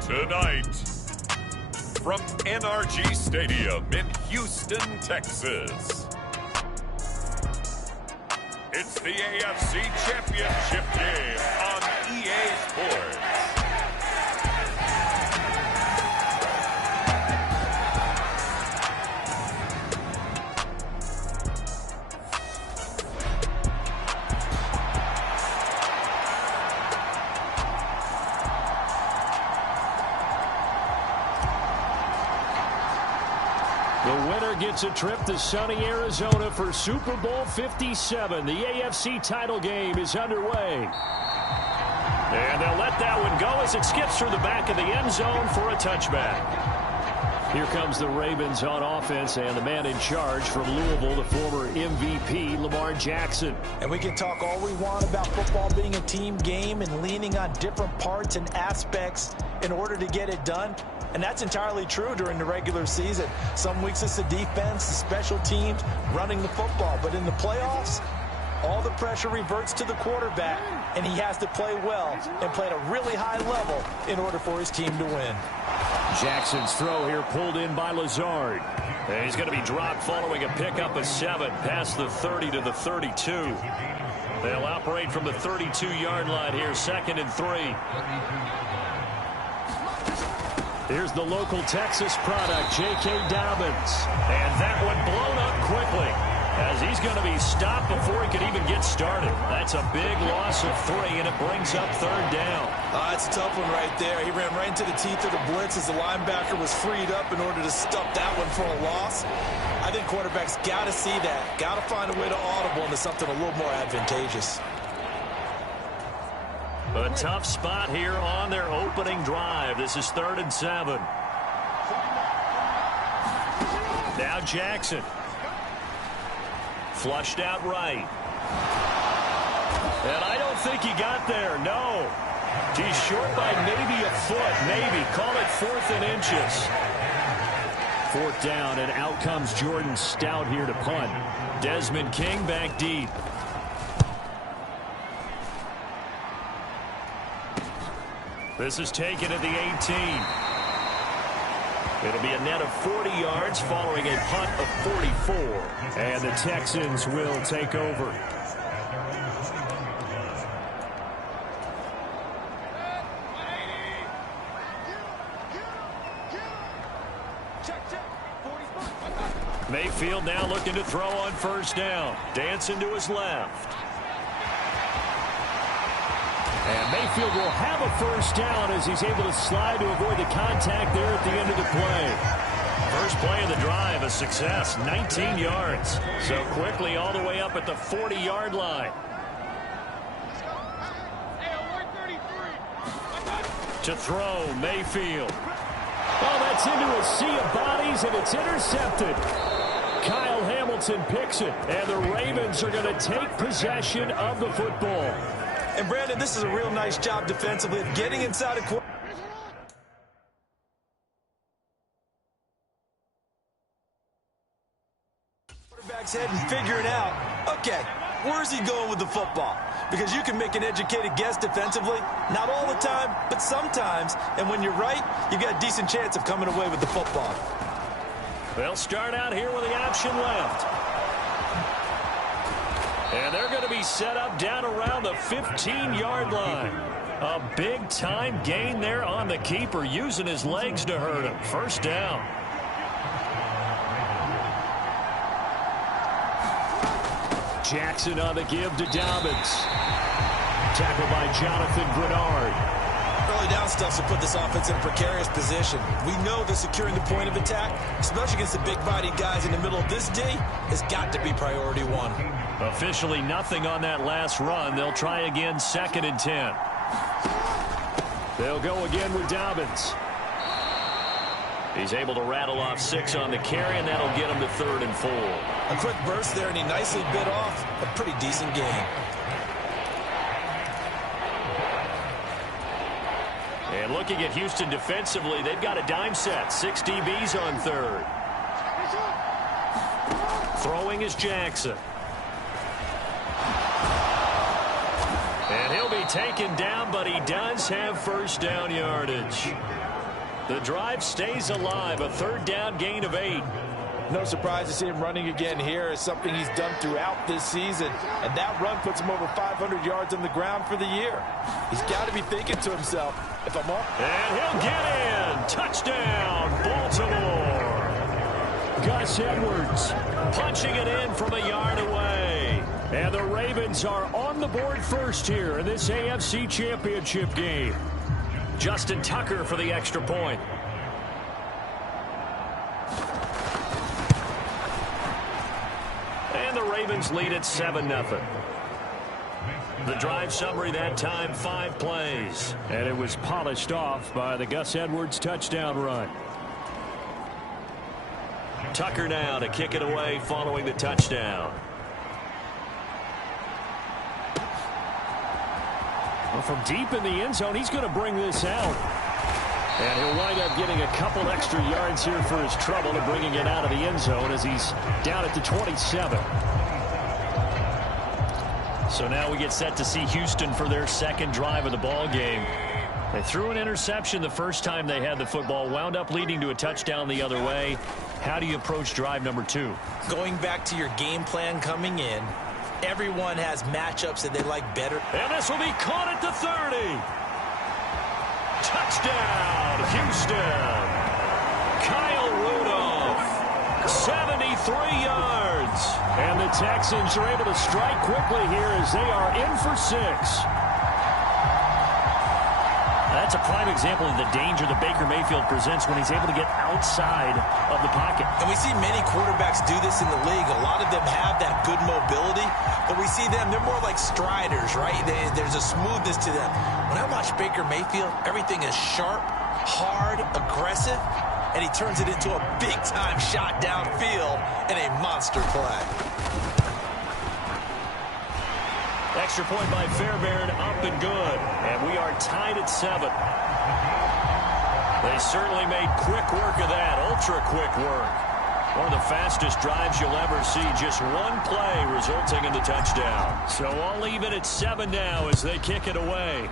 Tonight, from NRG Stadium in Houston, Texas, it's the AFC Championship game on EA Sports. The winner gets a trip to sunny Arizona for Super Bowl 57. The AFC title game is underway. And they'll let that one go as it skips through the back of the end zone for a touchback. Here comes the Ravens on offense, and the man in charge from Louisville, the former MVP, Lamar Jackson. And we can talk all we want about football being a team game and leaning on different parts and aspects in order to get it done. And that's entirely true during the regular season. Some weeks it's the defense, the special teams, running the football. But in the playoffs, all the pressure reverts to the quarterback, and he has to play well and play at a really high level in order for his team to win. Jackson's throw here pulled in by Lazard. And he's going to be dropped following a pickup of 7 past the 30 to the 32. They'll operate from the 32-yard line here, 2nd and 3. Here's the local Texas product, J.K. Dobbins. And that one blown up quickly as he's going to be stopped before he can even get started. That's a big loss of 3, and it brings up 3rd down. That's a tough one right there. He ran right into the teeth of the blitz as the linebacker was freed up in order to stop that one for a loss. I think quarterbacks got to see that, got to find a way to audible into something a little more advantageous. A tough spot here on their opening drive. This is 3rd and 7. Now Jackson. Flushed out right. And I don't think he got there, no. He's short by maybe a foot, maybe. Call it 4th and inches. 4th down, and out comes Jordan Stout here to punt. Desmond King back deep. This is taken at the 18. It'll be a net of 40 yards following a punt of 44. And the Texans will take over. Mayfield now looking to throw on 1st down. Dancing to his left. And Mayfield will have a 1st down as he's able to slide to avoid the contact there at the end of the play. First play of the drive, a success, 19 yards. So quickly all the way up at the 40-yard line. To throw, Mayfield. Oh, that's into a sea of bodies, and it's intercepted. Kyle Hamilton picks it, and the Ravens are going to take possession of the football. And, Brandon, this is a real nice job defensively of getting inside a quarterback's head and figuring out, okay, where's he going with the football? Because you can make an educated guess defensively, not all the time, but sometimes. And when you're right, you've got a decent chance of coming away with the football. They'll start out here with the option left. And they're going to be set up down around the 15-yard line. A big-time gain there on the keeper, using his legs to hurt him. 1st down. Jackson on the give to Dobbins. Tackled by Jonathan Grenard. Early down stuff to put this offense in a precarious position. We know that securing the point of attack, especially against the big-bodied guys in the middle of this D, has got to be priority 1. Officially nothing on that last run. They'll try again, 2nd and 10. They'll go again with Dobbins. He's able to rattle off 6 on the carry, and that'll get him to 3rd and 4. A quick burst there, and he nicely bit off a pretty decent gain. And looking at Houston defensively, they've got a dime set. 6 DBs on 3rd. Throwing is Jackson. And he'll be taken down, but he does have first down yardage. The drive stays alive, a third down gain of 8. No surprise to see him running again here. It's something he's done throughout this season. And that run puts him over 500 yards on the ground for the year. He's got to be thinking to himself, if I'm up. And he'll get in. Touchdown, Baltimore. Gus Edwards punching it in from a yard away. And the Ravens are on the board first here in this AFC Championship game. Justin Tucker for the extra point. And the Ravens lead at 7-0. The drive summary that time, 5 plays. And it was polished off by the Gus Edwards touchdown run. Tucker now to kick it away following the touchdown. Well, from deep in the end zone, he's going to bring this out. And he'll wind up getting a couple extra yards here for his trouble and bringing it out of the end zone as he's down at the 27. So now we get set to see Houston for their second drive of the ball game. They threw an interception the first time they had the football, wound up leading to a touchdown the other way. How do you approach drive number 2? Going back to your game plan coming in, everyone has matchups that they like better. And this will be caught at the 30. Touchdown, Houston. Kyle Rudolph, 73 yards. And the Texans are able to strike quickly here as they are in for 6. That's a prime example of the danger that Baker Mayfield presents when he's able to get outside of the pocket. And we see many quarterbacks do this in the league. A lot of them have that good mobility, but we see them, they're more like striders, right? There's a smoothness to them. When I watch Baker Mayfield, everything is sharp, hard, aggressive, and he turns it into a big-time shot downfield in a monster play. Extra point by Fairbairn, up and good. And we are tied at 7. They certainly made quick work of that, ultra-quick work. One of the fastest drives you'll ever see, just one play resulting in the touchdown. So I'll leave it at 7 now as they kick it away.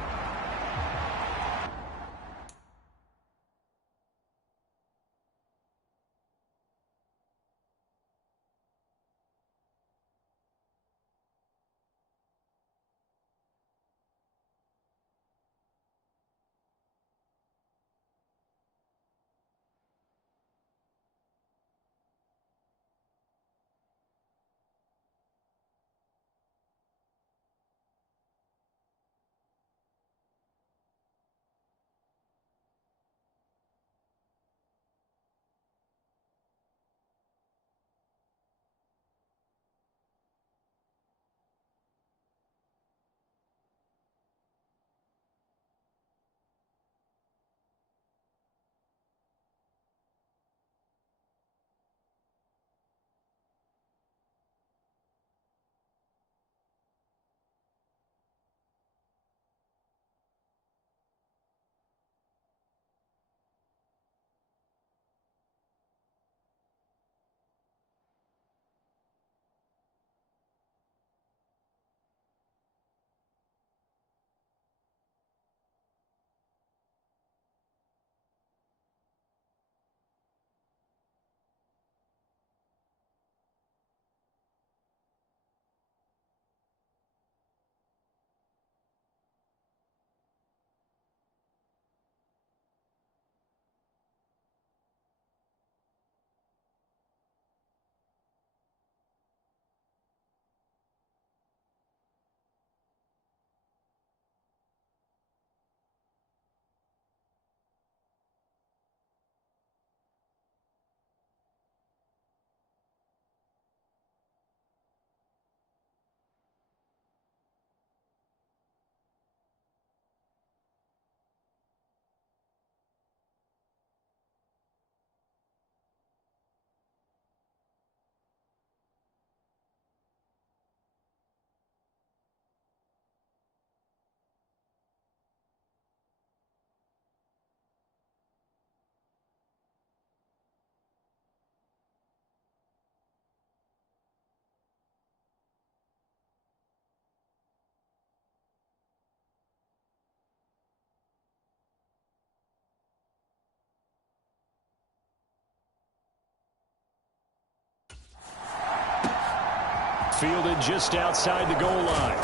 fielded just outside the goal line.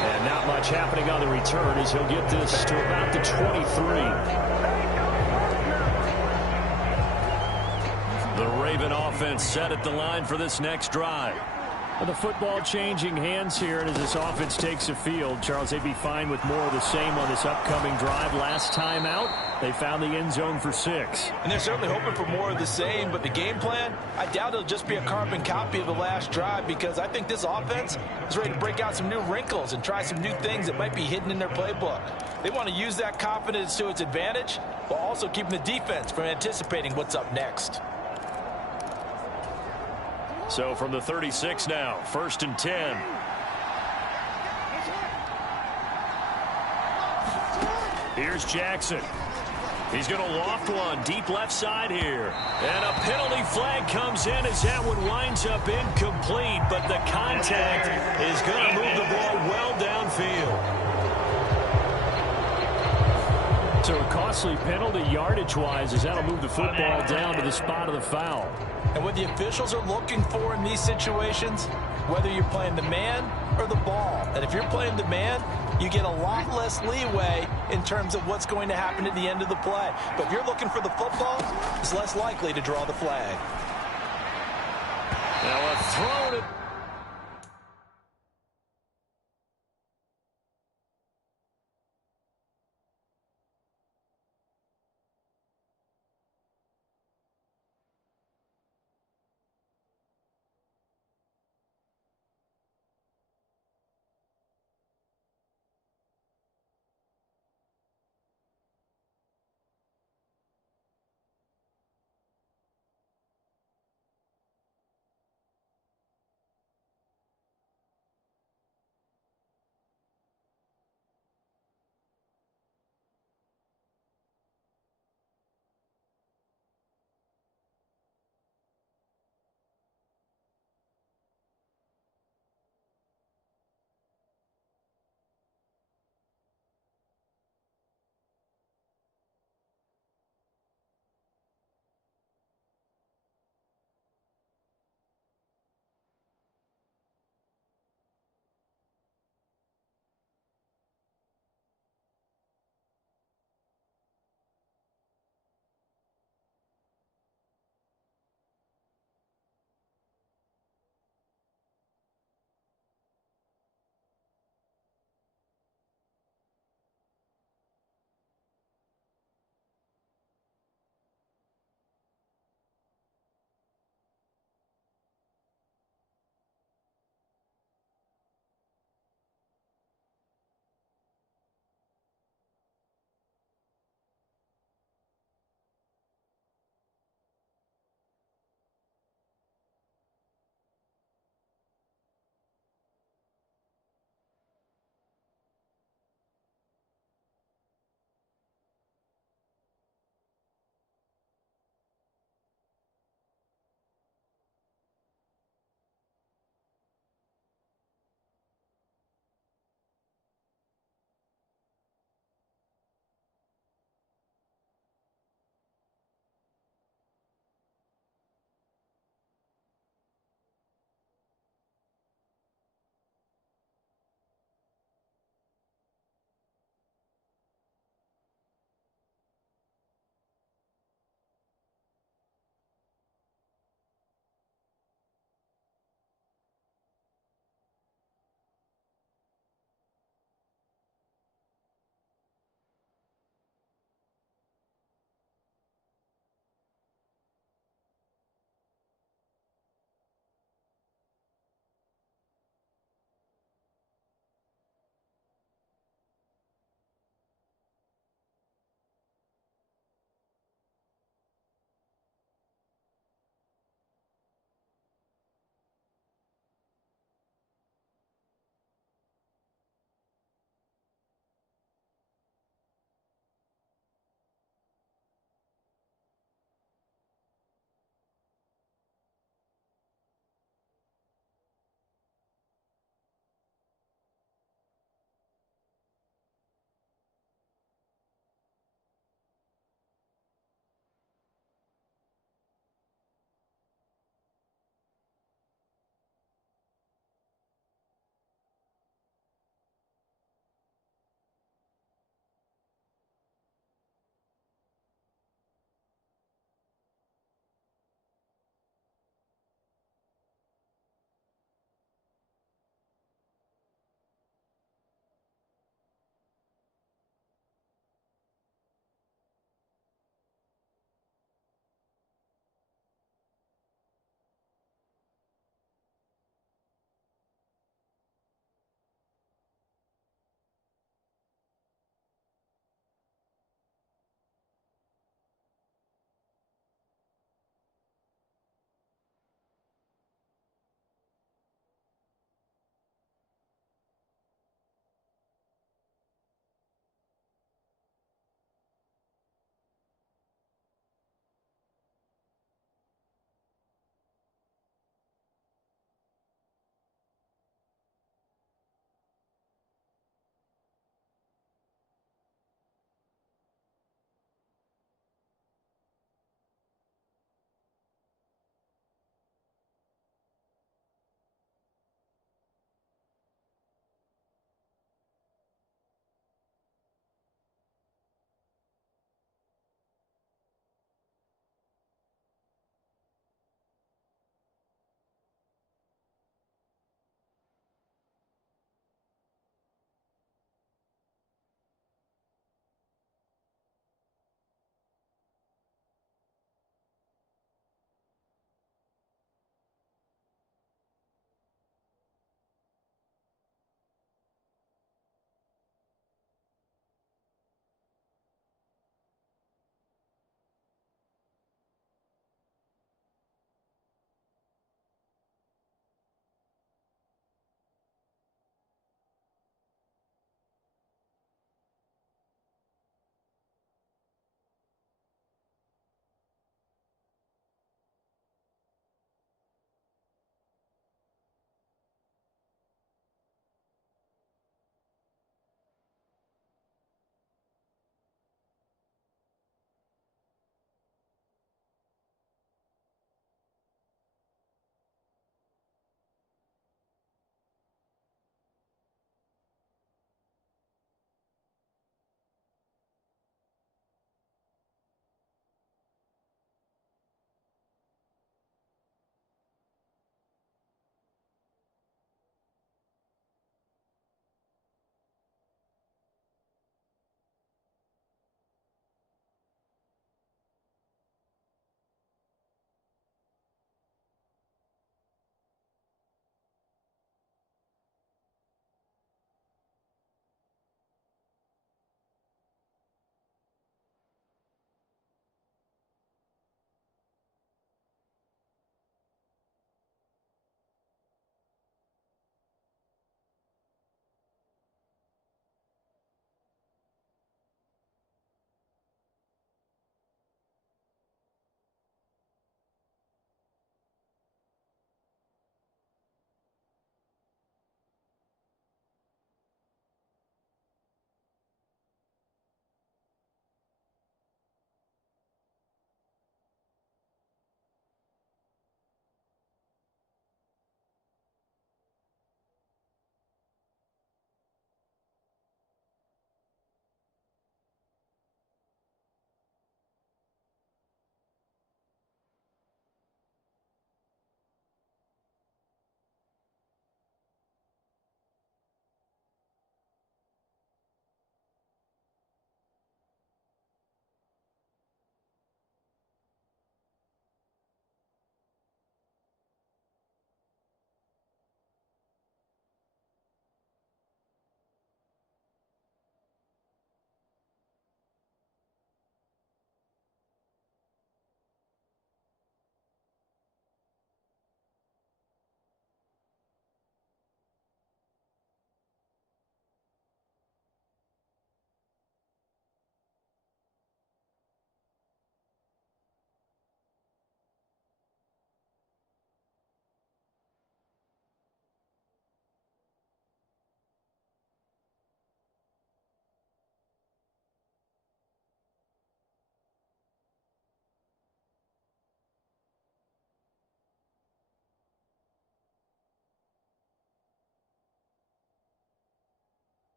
And not much happening on the return as he'll get this to about the 23. The Raven offense set at the line for this next drive. Well, the football changing hands here, and as this offense takes the field, Charles, they'd be fine with more of the same on this upcoming drive. Last time out, they found the end zone for 6. And they're certainly hoping for more of the same, but the game plan, I doubt it'll just be a carbon copy of the last drive, because I think this offense is ready to break out some new wrinkles and try some new things that might be hidden in their playbook. They want to use that confidence to its advantage while also keeping the defense from anticipating what's up next. So from the 36 now, 1st and 10. Here's Jackson. He's going to loft one deep left side here. And a penalty flag comes in as that one winds up incomplete, but the contact is going to move the ball well downfield. So a costly penalty yardage-wise as that'll move the football down to the spot of the foul. And what the officials are looking for in these situations, whether you're playing the man or the ball, and if you're playing the man, you get a lot less leeway in terms of what's going to happen at the end of the play. But if you're looking for the football, it's less likely to draw the flag. Now a throw to...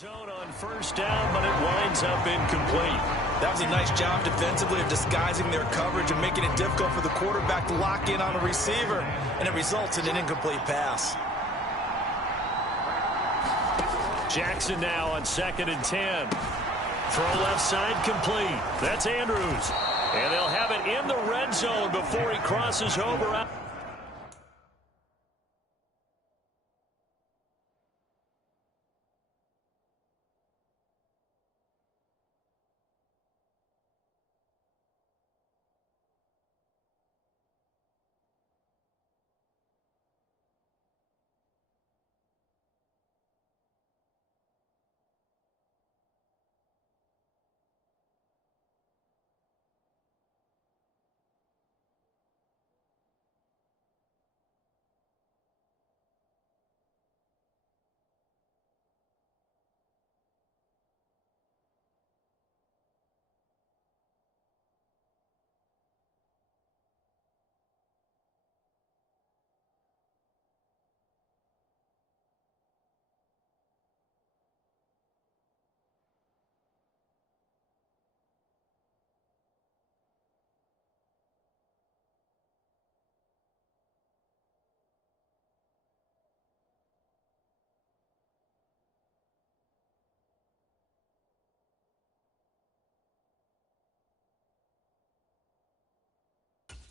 Zone on first down, but it winds up incomplete. That was a nice job defensively of disguising their coverage and making it difficult for the quarterback to lock in on a receiver, and it results in an incomplete pass. Jackson now on 2nd and 10. Throw left side complete. That's Andrews. And they'll have it in the red zone before he crosses over.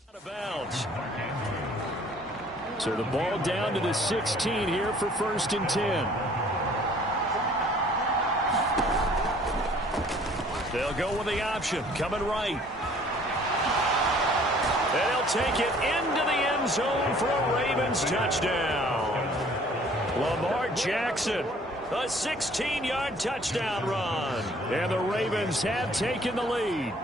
Out of bounds. So the ball down to the 16 here for 1st and 10. They'll go with the option, coming right. And they'll take it into the end zone for a Ravens touchdown. Lamar Jackson, a 16-yard touchdown run. And the Ravens have taken the lead.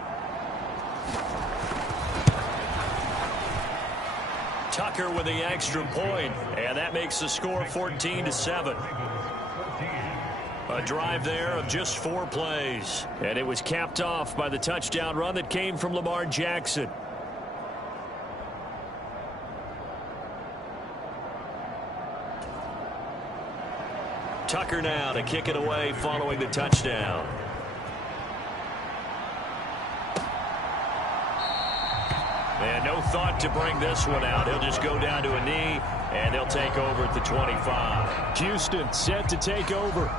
Tucker with the extra point, and that makes the score 14-7. A drive there of just 4 plays, and it was capped off by the touchdown run that came from Lamar Jackson. Tucker now to kick it away following the touchdown. And no thought to bring this one out. He'll just go down to a knee, and they'll take over at the 25. Houston set to take over.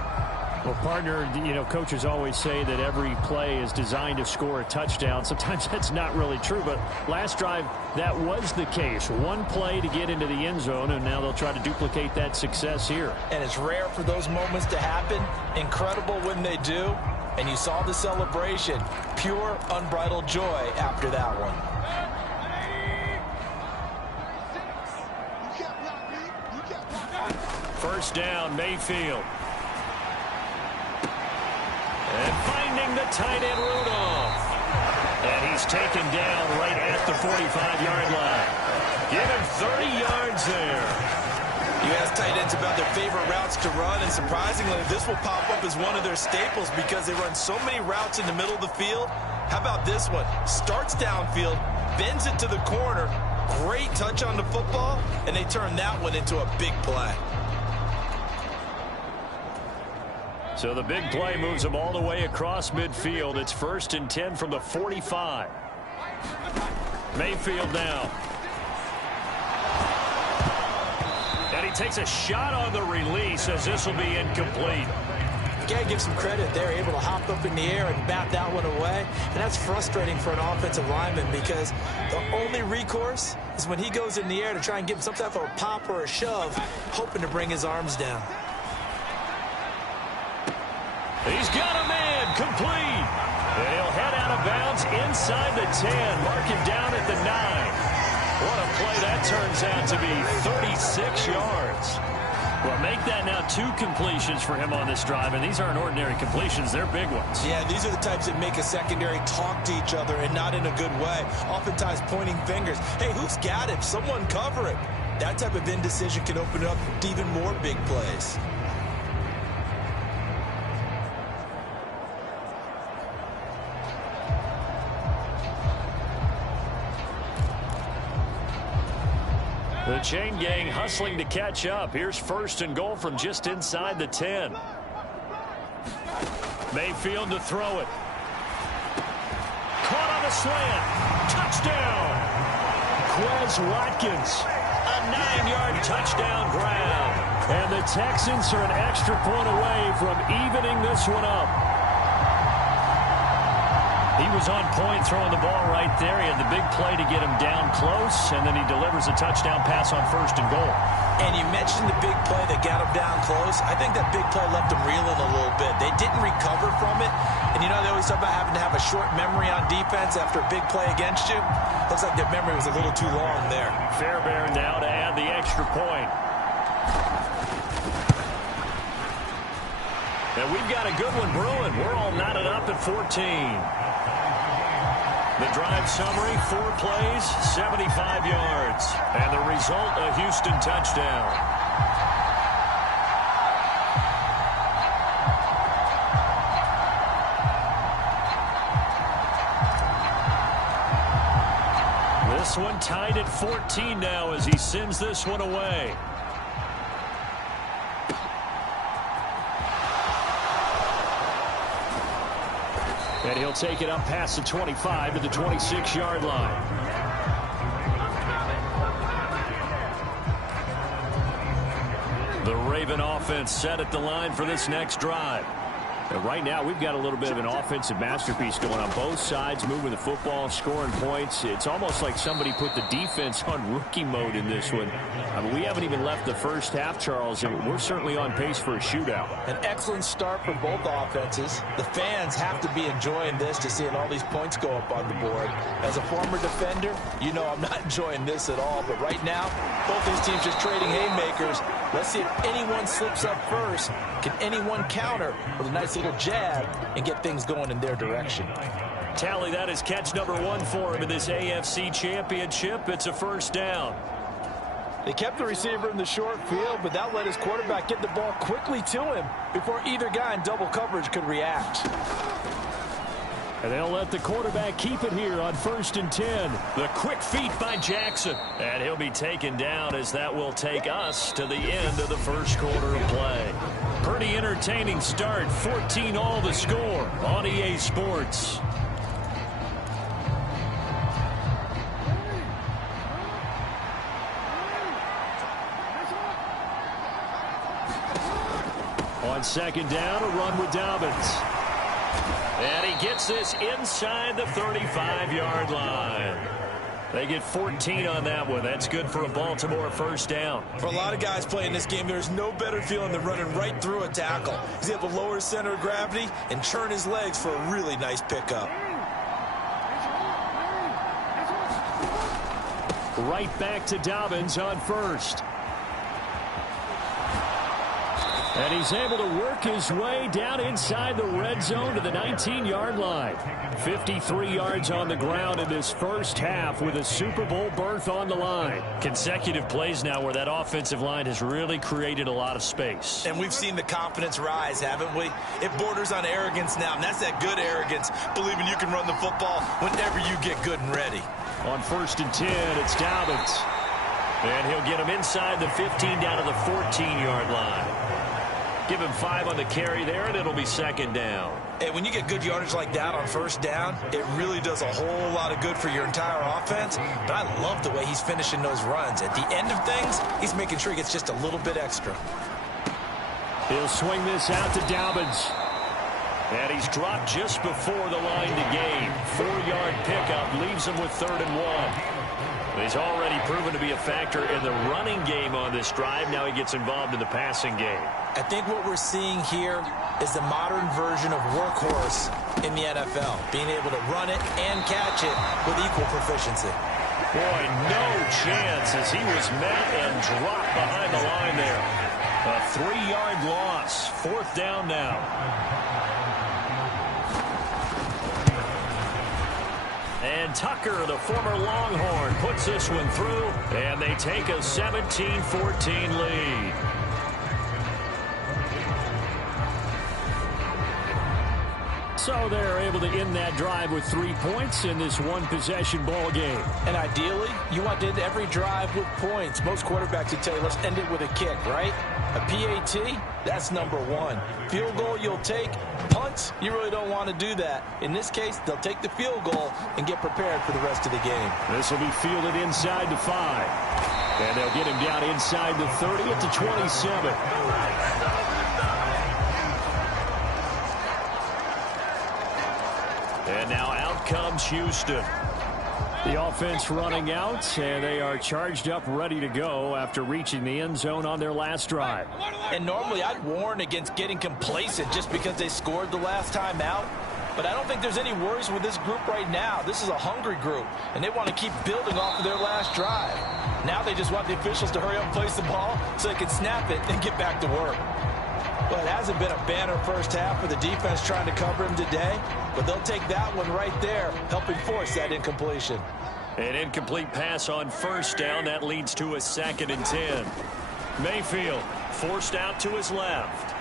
Well, partner, you know, coaches always say that every play is designed to score a touchdown. Sometimes that's not really true, but last drive, that was the case. One play to get into the end zone, and now they'll try to duplicate that success here. And it's rare for those moments to happen. Incredible when they do. And you saw the celebration. Pure, unbridled joy after that one. First down, Mayfield. And finding the tight end, Rudolph. And he's taken down right at the 45-yard line. Give him 30 yards there. You ask tight ends about their favorite routes to run, and surprisingly, this will pop up as one of their staples because they run so many routes in the middle of the field. How about this one? Starts downfield, bends it to the corner, great touch on the football, and they turn that one into a big play. So the big play moves them all the way across midfield. It's 1st and 10 from the 45. Mayfield now. And he takes a shot on the release as this will be incomplete. You gotta give some credit. They're able to hop up in the air and bat that one away. And that's frustrating for an offensive lineman because the only recourse is when he goes in the air to try and give him some type of a pop or a shove, hoping to bring his arms down. He's got a man, complete. And he'll head out of bounds inside the 10. Mark him down at the 9. What a play that turns out to be, 36 yards. Well, make that now 2 completions for him on this drive, and these aren't ordinary completions. They're big ones. Yeah, these are the types that make a secondary talk to each other and not in a good way. Oftentimes pointing fingers. Hey, who's got him? Someone cover it. That type of indecision can open up to even more big plays. The chain gang hustling to catch up. Here's 1st and goal from just inside the 10. Mayfield to throw it. Caught on the slant. Touchdown. Quez Watkins. A 9-yard touchdown grab. And the Texans are an extra point away from evening this one up. He was on point throwing the ball right there. He had the big play to get him down close, and then he delivers a touchdown pass on 1st and goal. And you mentioned the big play that got him down close. I think that big play left him reeling a little bit. They didn't recover from it. And you know, they always talk about having to have a short memory on defense after a big play against you. Looks like their memory was a little too long there. Fairbairn now to add the extra point. And we've got a good one brewing. We're all knotted up at 14. The drive summary, 4 plays, 75 yards. And the result, a Houston touchdown. This one tied at 14 now as he sends this one away. And he'll take it up past the 25 to the 26-yard line. The Raven offense set at the line for this next drive. And right now, we've got a little bit of an offensive masterpiece going on both sides, moving the football, scoring points. It's almost like somebody put the defense on rookie mode in this one. I mean, we haven't even left the first half, Charles, and we're certainly on pace for a shootout. An excellent start for both offenses. The fans have to be enjoying this to seeing all these points go up on the board. As a former defender, you know I'm not enjoying this at all. But right now, both these teams just trading haymakers. Let's see if anyone slips up first. Can anyone counter with a nice little jab and get things going in their direction? Tally, that is catch number 1 for him in this AFC Championship. It's a first down. They kept the receiver in the short field, but that let his quarterback get the ball quickly to him before either guy in double coverage could react. And they'll let the quarterback keep it here on 1st and 10. The quick feet by Jackson. And he'll be taken down as that will take us to the end of the first quarter of play. Pretty entertaining start. 14-all the score on EA Sports. On 2nd down, a run with Dobbins. And he gets this inside the 35-yard line. They get 14 on that one. That's good for a Baltimore first down. For a lot of guys playing this game, there's no better feeling than running right through a tackle. He's able to lower his center of gravity and churn his legs for a really nice pickup. Right back to Dobbins on 1st. And he's able to work his way down inside the red zone to the 19-yard line. 53 yards on the ground in this first half with a Super Bowl berth on the line. Consecutive plays now where that offensive line has really created a lot of space. And we've seen the confidence rise, haven't we? It borders on arrogance now, and that's that good arrogance, believing you can run the football whenever you get good and ready. On 1st and 10, it's Dobbins. And he'll get him inside the 15 down to the 14-yard line. Give him 5 on the carry there, and it'll be 2nd down. And when you get good yardage like that on 1st down, it really does a whole lot of good for your entire offense. But I love the way he's finishing those runs. At the end of things, he's making sure he gets just a little bit extra. He'll swing this out to Dobbins. And he's dropped just before the line to gain. 4-yard pickup leaves him with 3rd and 1. He's already proven to be a factor in the running game on this drive. Now he gets involved in the passing game. I think what we're seeing here is the modern version of workhorse in the NFL, being able to run it and catch it with equal proficiency. Boy, no chance as he was met and dropped behind the line there. A 3-yard loss. 4th down now. And Tucker, the former Longhorn, puts this one through, and they take a 17-14 lead. So they're able to end that drive with 3 points in this one-possession ball game. And ideally, you want to end every drive with points. Most quarterbacks would tell you, let's end it with a kick, right? A PAT, that's number one. Field goal you'll take. Punts, you really don't want to do that. In this case, they'll take the field goal and get prepared for the rest of the game. This will be fielded inside the 5. And they'll get him down inside the 30 at the 27. And now out comes Houston. The offense running out, and they are charged up, ready to go after reaching the end zone on their last drive. And normally I'd warn against getting complacent just because they scored the last time out. But I don't think there's any worries with this group right now. This is a hungry group, and they want to keep building off of their last drive. Now they just want the officials to hurry up and place the ball so they can snap it and get back to work. Well, it hasn't been a banner first half for the defense trying to cover him today, but they'll take that one right there, helping force that incompletion. An incomplete pass on first down. That leads to a 2nd and 10. Mayfield forced out to his left.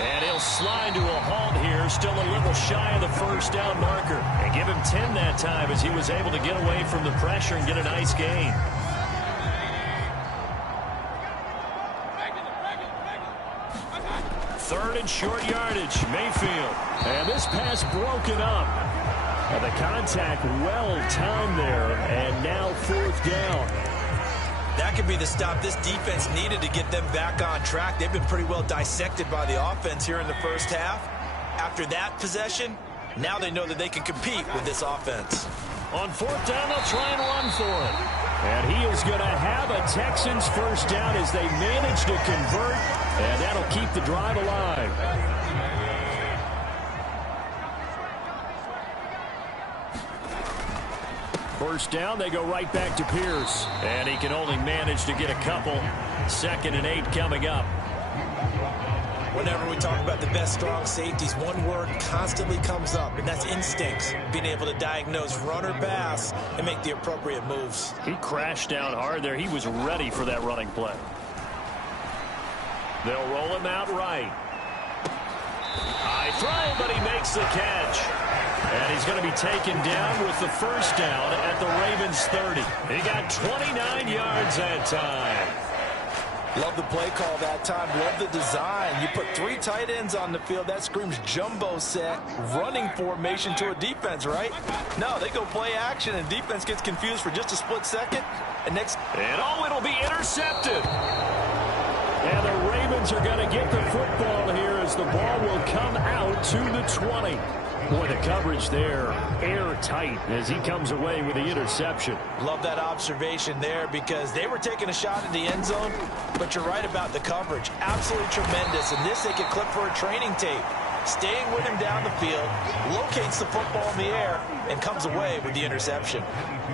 And he'll slide to a halt here, still a little shy of the first down marker. And give him 10 that time as he was able to get away from the pressure and get a nice gain. Third and short yardage, Mayfield. And this pass broken up. And the contact well timed there, and now 4th down. That could be the stop this defense needed to get them back on track. They've been pretty well dissected by the offense here in the first half. After that possession, now they know that they can compete with this offense. On 4th down, they'll try and run for it. And he is going to have a Texans first down as they manage to convert, and that'll keep the drive alive. First down, they go right back to Pierce. And he can only manage to get a couple. 2nd and 8 coming up. Whenever we talk about the best strong safeties, one word constantly comes up, and that's instincts. Being able to diagnose run or pass and make the appropriate moves. He crashed down hard there. He was ready for that running play. They'll roll him out right. High throw, but he makes the catch. And he's going to be taken down with the first down at the Ravens 30. He got 29 yards that time. Love the play call that time. Love the design. You put 3 tight ends on the field. That screams jumbo set, running formation to a defense, right? No, they go play action, and defense gets confused for just a split second. And it'll be intercepted. And the Ravens are going to get the football here as the ball will come out to the 20. Boy, the coverage there, airtight as he comes away with the interception. Love that observation there because they were taking a shot at the end zone, but you're right about the coverage. Absolutely tremendous. And this they could clip for a training tape. Staying with him down the field, locates the football in the air, and comes away with the interception.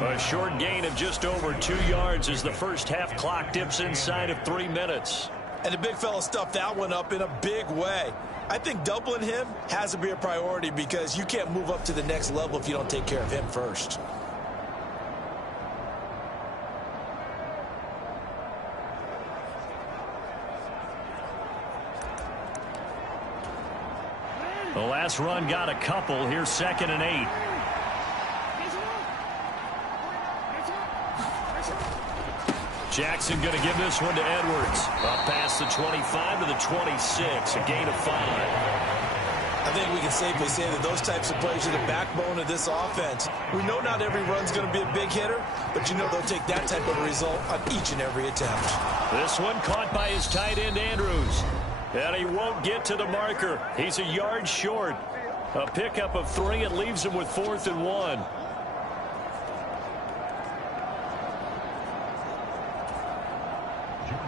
A short gain of just over 2 yards as the first half clock dips inside of 3 minutes. And the big fella stuffed that one up in a big way. I think doubling him has to be a priority because you can't move up to the next level if you don't take care of him first. The last run got a couple. Here's 2nd and 8. Jackson going to give this one to Edwards. Up past the 25 to the 26. A gain of 5. I think we can safely say that those types of plays are the backbone of this offense. We know not every run's going to be a big hitter, but you know they'll take that type of a result on each and every attempt. This one caught by his tight end, Andrews. And he won't get to the marker. He's a yard short. A pickup of 3. It leaves him with 4th and 1.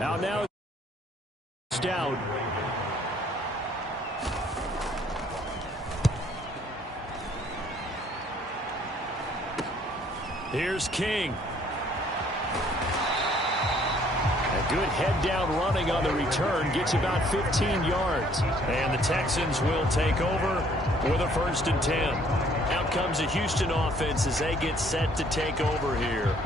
Now it's down. Here's King. A good head-down running on the return. Gets about 15 yards. And the Texans will take over with a 1st and 10. Out comes the Houston offense as they get set to take over here.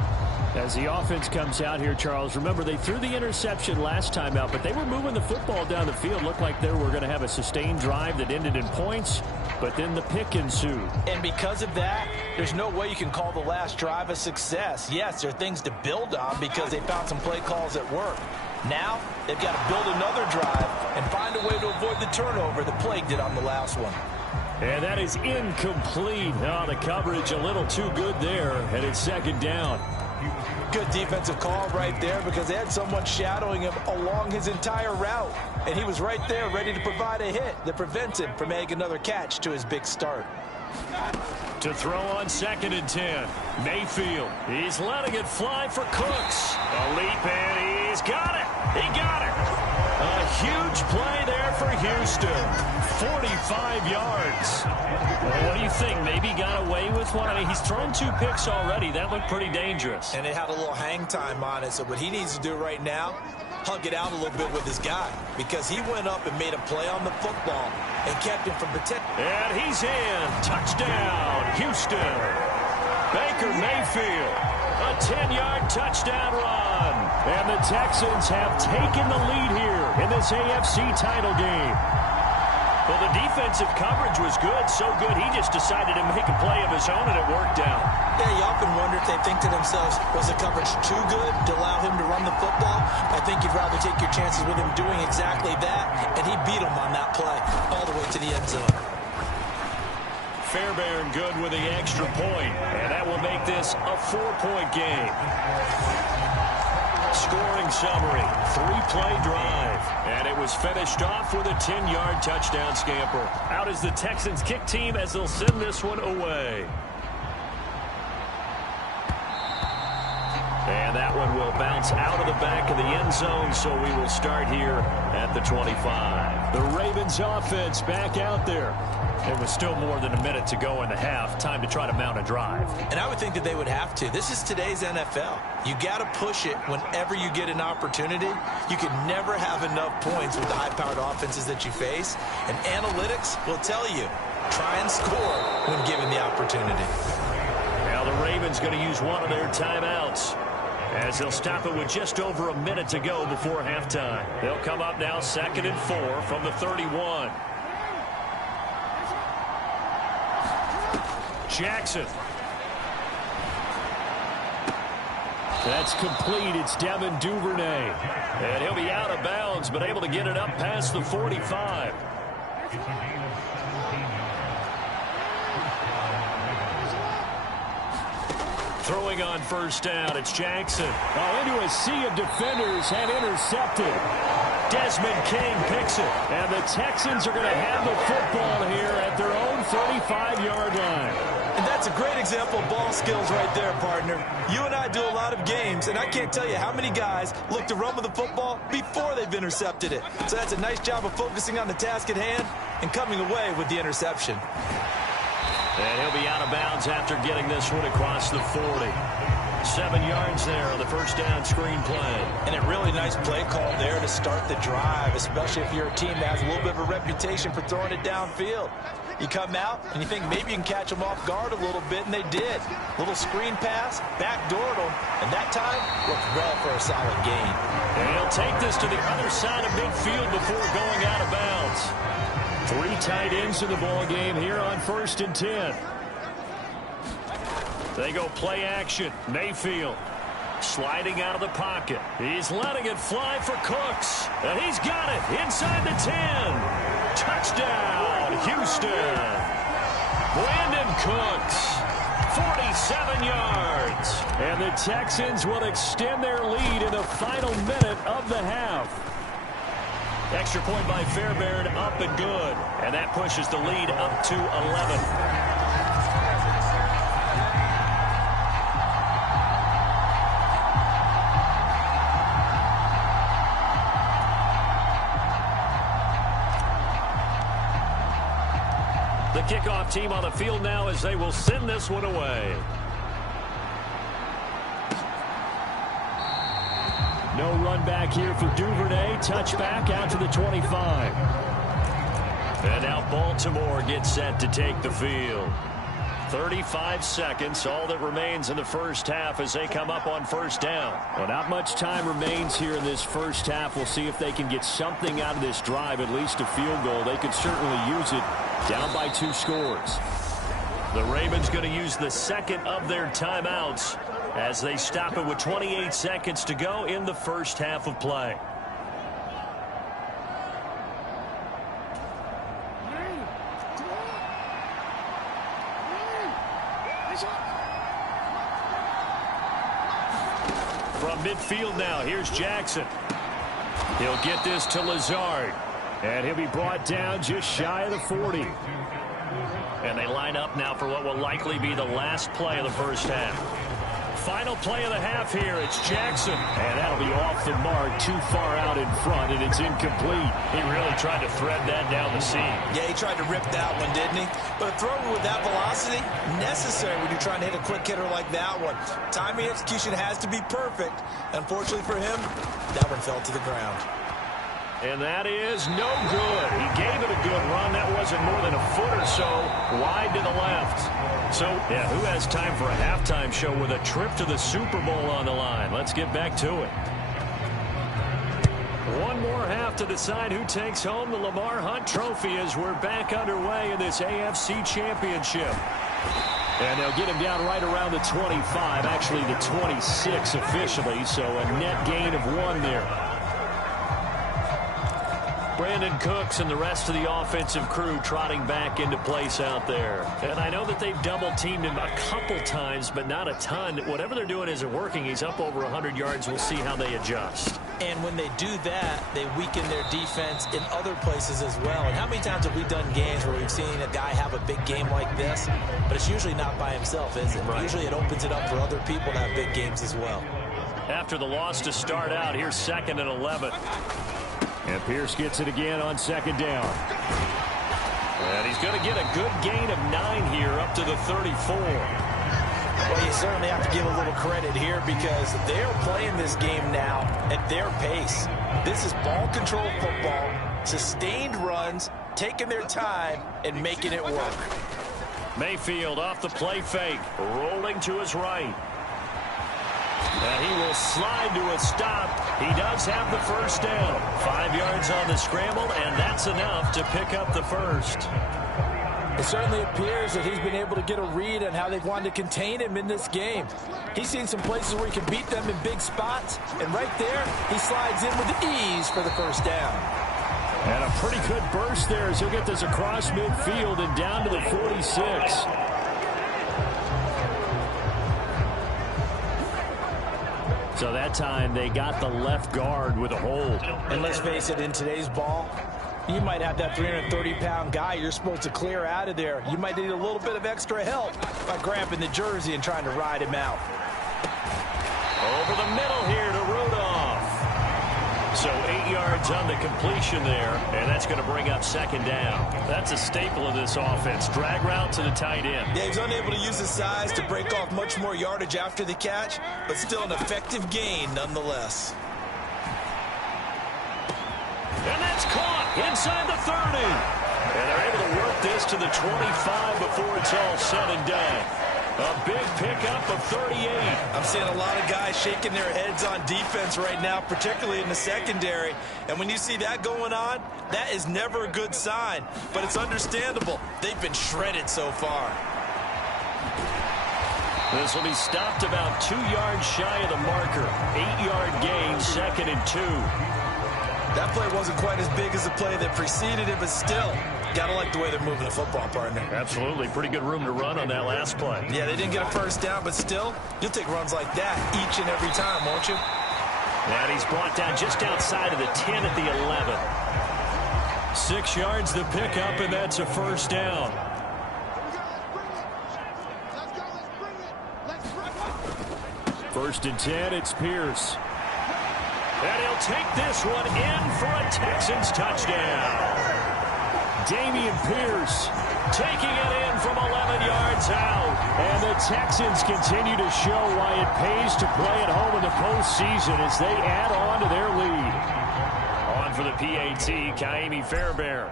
As the offense comes out here, Charles, remember they threw the interception last time out, but they were moving the football down the field. Looked like they were going to have a sustained drive that ended in points, but then the pick ensued. And because of that, there's no way you can call the last drive a success. Yes, there are things to build on because they found some play calls that work. Now, they've got to build another drive and find a way to avoid the turnover the Plague did on the last one. And that is incomplete. Oh, the coverage a little too good there, and it's second down. Good defensive call right there because they had someone shadowing him along his entire route. And he was right there ready to provide a hit that prevents him from making another catch to his big start. To throw on 2nd and 10. Mayfield. He's letting it fly for Cooks. A leap, and he's got it. He got it. A huge play there for Houston. 45 yards. Well, what do you think? Maybe got away with one? I mean, he's thrown 2 picks already. That looked pretty dangerous. And it had a little hang time on it. So what he needs to do right now, hug it out a little bit with his guy. Because he went up and made a play on the football and kept him from potential. And he's in. Touchdown, Houston. Baker Mayfield. A 10-yard touchdown run. And the Texans have taken the lead here in this AFC title game. Well, the defensive coverage was good, so good he just decided to make a play of his own, and it worked out. Yeah, you often wonder if they think to themselves, was the coverage too good to allow him to run the football? I think you'd rather take your chances with him doing exactly that, and he beat him on that play all the way to the end zone. Fairbairn good with the extra point, and that will make this a 4-point game. Scoring summary, 3-play drive, and it was finished off with a 10-yard touchdown scamper. Out is the Texans kick team as they'll send this one away. And that one will bounce out of the back of the end zone, so we will start here at the 25. The Ravens offense back out there. It was still more than a minute to go in the half. Time to try to mount a drive. And I would think that they would have to. This is today's NFL. You got to push it whenever you get an opportunity. You can never have enough points with the high-powered offenses that you face. And analytics will tell you, try and score when given the opportunity. Now the Ravens going to use one of their timeouts, as they'll stop it with just over a minute to go before halftime. They'll come up now 2nd and 4 from the 31. Jackson. That's complete. It's Devin Duvernay. And he'll be out of bounds, but able to get it up past the 45. Throwing on 1st down, it's Jackson. Oh, into a sea of defenders and intercepted. Desmond King picks it. And the Texans are going to have the football here at their own 35-yard line. And that's a great example of ball skills right there, partner. You and I do a lot of games, and I can't tell you how many guys look to run with the football before they've intercepted it. So that's a nice job of focusing on the task at hand and coming away with the interception. And he'll be out of bounds after getting this one across the 40. 7 yards there on the 1st down screen play. And a really nice play call there to start the drive, especially if you're a team that has a little bit of a reputation for throwing it downfield. You come out and you think maybe you can catch them off guard a little bit, and they did. Little screen pass, backdoored them, and that time worked well for a solid gain. And he'll take this to the other side of midfield before going out of bounds. 3 tight ends in the ball game here on 1st and 10. They go play action. Mayfield sliding out of the pocket. He's letting it fly for Cooks. And he's got it inside the 10. Touchdown, Houston. Brandon Cooks, 47 yards. And the Texans will extend their lead in the final minute of the half. Extra point by Fairbairn, up and good. And that pushes the lead up to 11. The kickoff team on the field now as they will send this one away. No run back here for Duvernay. Touchback out to the 25. And now Baltimore gets set to take the field. 35 seconds, all that remains in the first half as they come up on first down. Well, not much time remains here in this first half. We'll see if they can get something out of this drive, at least a field goal. They could certainly use it down by 2 scores. The Ravens going to use the second of their timeouts as they stop it with 28 seconds to go in the first half of play. From midfield now, here's Jackson. He'll get this to Lazard. And he'll be brought down just shy of the 40. And they line up now for what will likely be the last play of the first half. Final play of the half here. It's Jackson. And that'll be off the mark, too far out in front, and it's incomplete. He really tried to thread that down the seam. Yeah, he tried to rip that one, didn't he? But a throw with that velocity, necessary when you're trying to hit a quick hitter like that one. Timing execution has to be perfect. Unfortunately for him, that one fell to the ground. And that is no good. He gave it a good run. That wasn't more than a foot or so wide to the left. So, yeah, who has time for a halftime show with a trip to the Super Bowl on the line? Let's get back to it. One more half to decide who takes home the Lamar Hunt Trophy as we're back underway in this AFC Championship. And they'll get him down right around the 25, actually the 26 officially, so a net gain of 1 there. Brandon Cooks and the rest of the offensive crew trotting back into place out there. And I know that they've double-teamed him a couple times, but not a ton. Whatever they're doing isn't working. He's up over 100 yards. We'll see how they adjust. And when they do that, they weaken their defense in other places as well. And how many times have we done games where we've seen a guy have a big game like this, but it's usually not by himself, is it? Right. Usually it opens it up for other people to have big games as well. After the loss to start out, here's 2nd and 11. And Pierce gets it again on 2nd down. And he's going to get a good gain of 9 here up to the 34. Well, you certainly have to give a little credit here because they're playing this game now at their pace. This is ball control football, sustained runs, taking their time, and making it work. Mayfield off the play fake, rolling to his right. And he will slide to a stop. He does have the first down. 5 yards on the scramble, and that's enough to pick up the first. It certainly appears that he's been able to get a read on how they've wanted to contain him in this game. He's seen some places where he can beat them in big spots, and right there, he slides in with ease for the first down. And a pretty good burst there as he'll get this across midfield and down to the 46. So that time they got the left guard with a hold. And let's face it, in today's ball, you might have that 330-pound guy you're supposed to clear out of there. You might need a little bit of extra help by grabbing the jersey and trying to ride him out. Over the middle here to Rudolph. So 8 yards on the completion there, and that's going to bring up 2nd down. That's a staple of this offense. Drag route to the tight end. Yeah, he's unable to use his size to break off much more yardage after the catch, but still an effective gain nonetheless. And that's caught inside the 30. And they're able to work this to the 25 before it's all said and done. A big pickup of 38. I'm seeing a lot of guys shaking their heads on defense right now, particularly in the secondary. And when you see that going on, that is never a good sign. But it's understandable. They've been shredded so far. This will be stopped about 2 yards shy of the marker. 8-yard gain, 2nd and 2. That play wasn't quite as big as the play that preceded it, but still, gotta like the way they're moving the football, partner. Absolutely. Pretty good room to run on that last play. Yeah, they didn't get a first down, but still, you'll take runs like that each and every time, won't you? And he's brought down just outside of the 10 at the 11. 6 yards the pickup, and that's a first down. First and 10, it's Pierce. And he'll take this one in for a Texans touchdown. Damian Pierce taking it in from 11 yards out. And the Texans continue to show why it pays to play at home in the postseason as they add on to their lead. On for the PAT, Kaimi Fairbairn.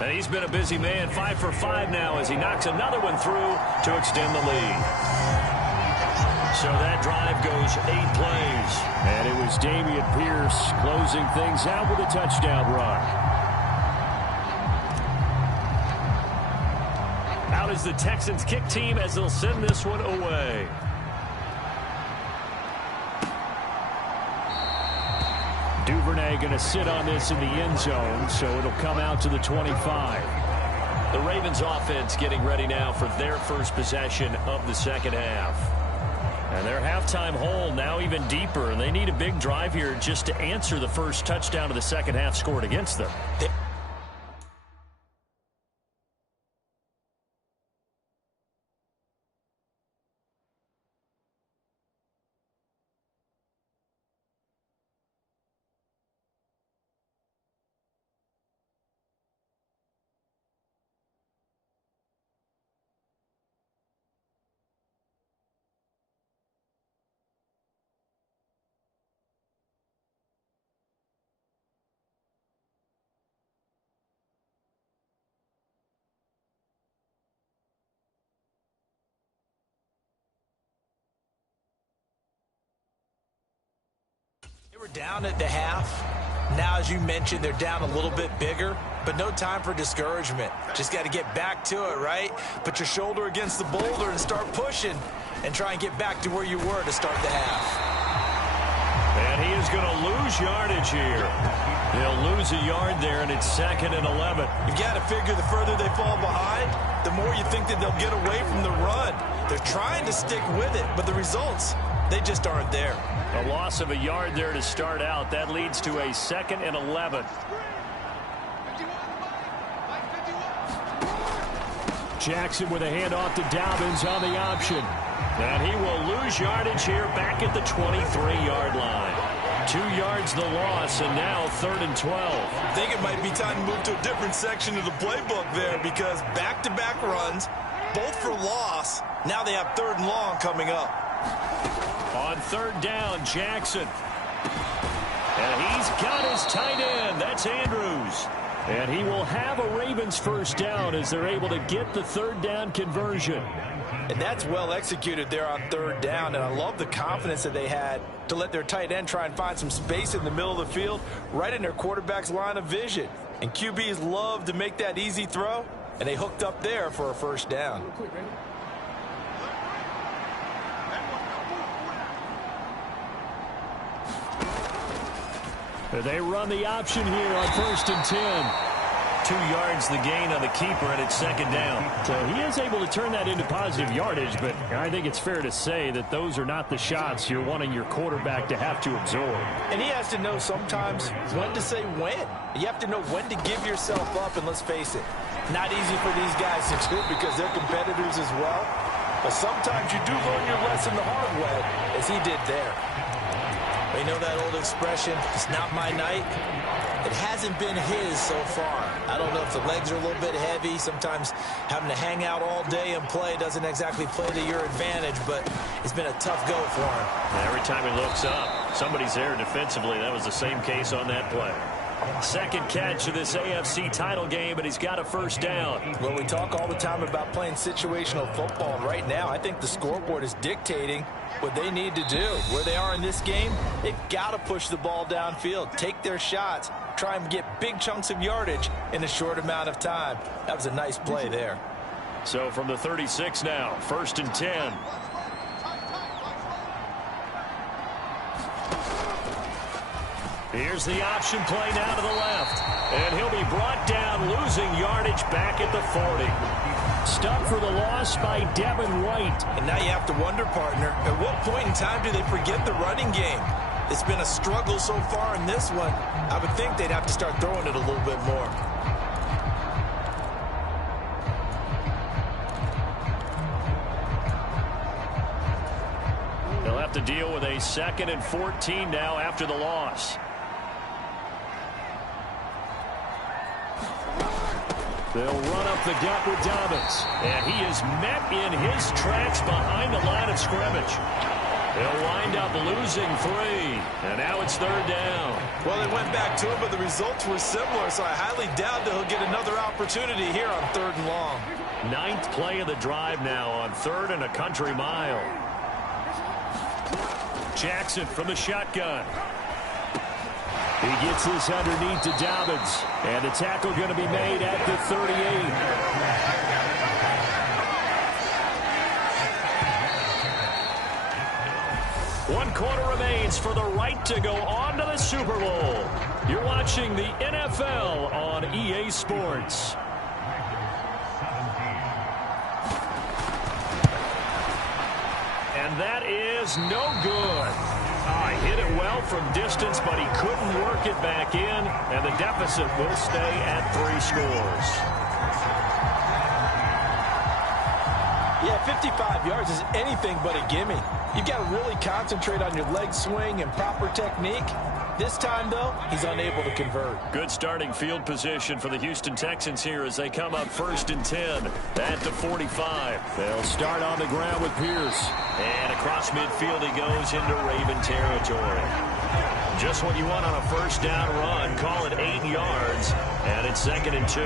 And he's been a busy man, 5 for 5 now as he knocks another one through to extend the lead. So that drive goes 8 plays. And it was Dameon Pierce closing things out with a touchdown run. Out is the Texans kick team as they'll send this one away. Duvernay going to sit on this in the end zone, so it'll come out to the 25. The Ravens offense getting ready now for their first possession of the second half. And their halftime hole now even deeper, and they need a big drive here just to answer the first touchdown of the second half scored against them. We're down at the half. Now, as you mentioned, they're down a little bit bigger, but no time for discouragement. Just got to get back to it, right? Put your shoulder against the boulder and start pushing and try and get back to where you were to start the half. And he is going to lose yardage here. He'll lose a yard there, and it's 2nd and 11. You've got to figure the further they fall behind, the more you think that they'll get away from the run. They're trying to stick with it, but the results, they just aren't there. A loss of a yard there to start out. That leads to a 2nd and 11. Jackson with a handoff to Dobbins on the option. And he will lose yardage here back at the 23-yard line. 2 yards the loss, and now 3rd and 12. I think it might be time to move to a different section of the playbook there because back-to-back runs, both for loss. Now they have 3rd and long coming up. On 3rd down, Jackson. And he's got his tight end. That's Andrews. And he will have a Ravens first down as they're able to get the 3rd down conversion. And that's well executed there on 3rd down. And I love the confidence that they had to let their tight end try and find some space in the middle of the field, right in their quarterback's line of vision. And QBs love to make that easy throw, and they hooked up there for a first down. They run the option here on 1st and 10. 2 yards the gain on the keeper, and it's 2nd down. So he is able to turn that into positive yardage, but I think it's fair to say that those are not the shots you're wanting your quarterback to have to absorb. And he has to know sometimes when to say when. You have to know when to give yourself up, and let's face it, not easy for these guys to do because they're competitors as well. But sometimes you do learn your lesson the hard way, as he did there. You know that old expression, it's not my night? It hasn't been his so far. I don't know if the legs are a little bit heavy. Sometimes having to hang out all day and play doesn't exactly play to your advantage, but it's been a tough go for him. Every time he looks up, somebody's there defensively. That was the same case on that play. 2nd catch of this AFC title game, and he's got a first down. Well, we talk all the time about playing situational football, and right now I think the scoreboard is dictating what they need to do. Where they are in this game, they've got to push the ball downfield, take their shots, try and get big chunks of yardage in a short amount of time. That was a nice play there. So from the 36 now, 1st and 10. Here's the option play now to the left. And he'll be brought down, losing yardage back at the 40. Stuck for the loss by Devin White. And now you have to wonder, partner, at what point in time do they forget the running game? It's been a struggle so far in this one. I would think they'd have to start throwing it a little bit more. They'll have to deal with a 2nd and 14 now after the loss. They'll run up the gut with Dobbins. And he is met in his tracks behind the line of scrimmage. They'll wind up losing 3. And now it's 3rd down. Well, they went back to it, but the results were similar, so I highly doubt that he'll get another opportunity here on 3rd and long. 9th play of the drive now on 3rd and a country mile. Jackson from the shotgun. He gets this underneath to Dobbins. And the tackle going to be made at the 38. One quarter remains for the right to go on to the Super Bowl. You're watching the NFL on EA Sports. And that is no good. He hit it well from distance, but he couldn't work it back in, and the deficit will stay at 3 scores. Yeah, 55 yards is anything but a gimme. You've got to really concentrate on your leg swing and proper technique. This time, though, he's unable to convert. Good starting field position for the Houston Texans here as they come up 1st and 10 at the 45. They'll start on the ground with Pierce. And across midfield he goes into Raven territory. Just what you want on a 1st down run. Call it 8 yards, and it's 2nd and 2.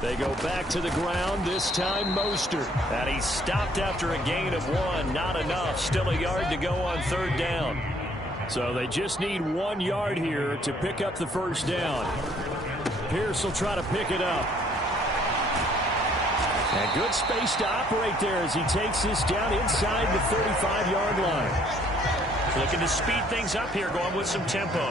They go back to the ground, this time Mostert. And he stopped after a gain of 1. Not enough. Still a yard to go on 3rd down. So they just need 1 yard here to pick up the 1st down. Pierce will try to pick it up. And good space to operate there as he takes this down inside the 35-yard line. Looking to speed things up here, going with some tempo.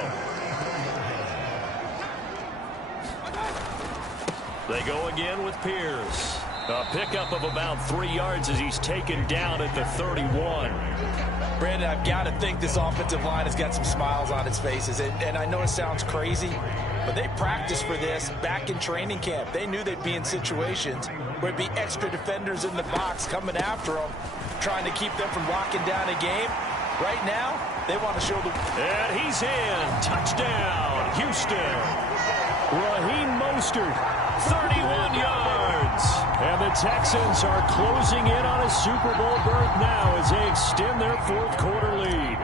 They go again with Pierce. A pickup of about 3 yards as he's taken down at the 31. Brandon, I've got to think this offensive line has got some smiles on its faces. And I know it sounds crazy, but they practiced for this back in training camp. They knew they'd be in situations where it'd be extra defenders in the box coming after them, trying to keep them from locking down a game. Right now, they want to show the... And he's in. Touchdown, Houston. Raheem Mostert. 31 yards. And the Texans are closing in on a Super Bowl berth now as they extend their 4th quarter lead.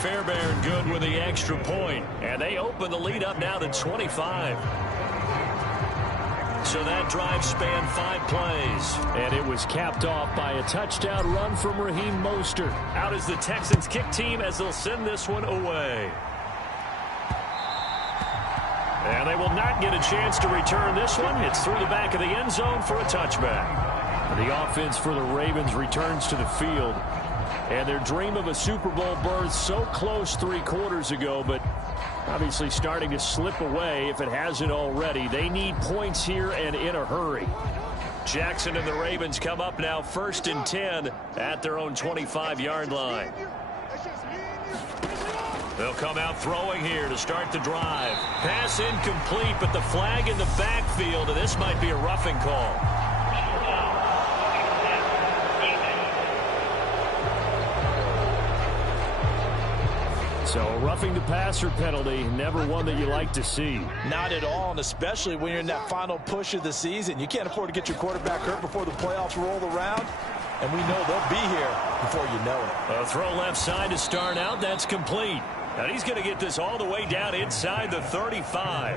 Fairbairn good with the extra point. And they open the lead up now to 25. So that drive spanned 5 plays. And it was capped off by a touchdown run from Raheem Mostert. Out is the Texans kick team as they'll send this one away. And they will not get a chance to return this one. It's through the back of the end zone for a touchback. The offense for the Ravens returns to the field. And their dream of a Super Bowl berth so close 3 quarters ago, but obviously starting to slip away if it hasn't already. They need points here and in a hurry. Jackson and the Ravens come up now 1st and 10 at their own 25-yard line. They'll come out throwing here to start the drive. Pass incomplete, but the flag in the backfield, and this might be a roughing call. So a roughing the passer penalty, never one that you like to see. Not at all, and especially when you're in that final push of the season. You can't afford to get your quarterback hurt before the playoffs roll around, and we know they'll be here before you know it. A throw left side to start out. That's complete. And he's going to get this all the way down inside the 35.